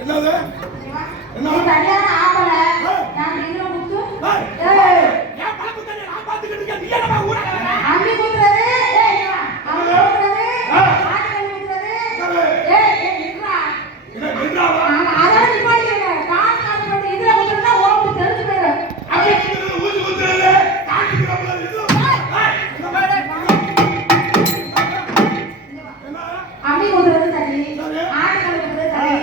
என்னது என்ன தனியான ஆபல நான் இதுல குத்து ஏன் பாத்து தண்ணி நான் பாத்துக்கிட்டு இருக்கேன் நீ என்னமா ஊரா அம்பி குத்துறது ஏய் அவன் குத்துறது ஆட்டு குத்துறது ஏய் நின்றா என்ன நின்றாவா அத நிப்பாடிங்க கால் கால் போட்டு இதுல குத்துறதா ஓப்பு தெரிஞ்சு போயிரு அம்பி குத்துறது ஊசி குத்துறது காட்டு குத்துறது இது என்ன அம்பி குத்துறது சரி ஆட்டு குத்துறது சரி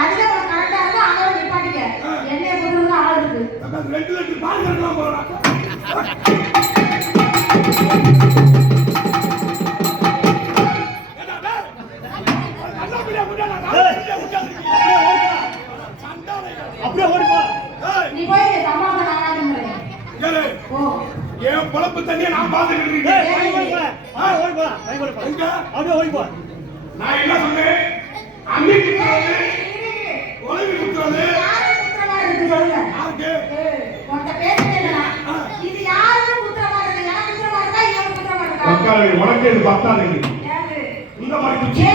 அதுல கரெக்டா இருந்தா அவள நிப்பாடிங்க என்னைய குத்துறது ஆள் இருக்கு அப்ப 2 லிட்டர் பால் கறக்கலாம் போறா அப்படியே ஓடிப்பா நீ போய் சமாதான ஆகாதீங்க ஏலே ஓ ஏன் பொளப்பு தண்ணிய நான் பாத்துக்கிட்டு இருக்கேன் ஏய் ஓடிப்பா ஓடிப்பா எங்க அப்படியே ஓடிப்பா நான் என்ன சொன்னேன் அம்மி குத்துறது ஒளிவி குத்துறது யாரு குத்துறதா இருக்கு சொல்லுங்க யாருக்கு உன்கிட்ட பேசவேடா இது யாருக்கு குத்துறதா இருக்கு எனக்கு குத்துறதா இருக்கா இவனுக்கு குத்துறதா இருக்கா மக்களே உனக்கு இது பத்தாதீங்க யாரு இந்த மாதிரி குச்சி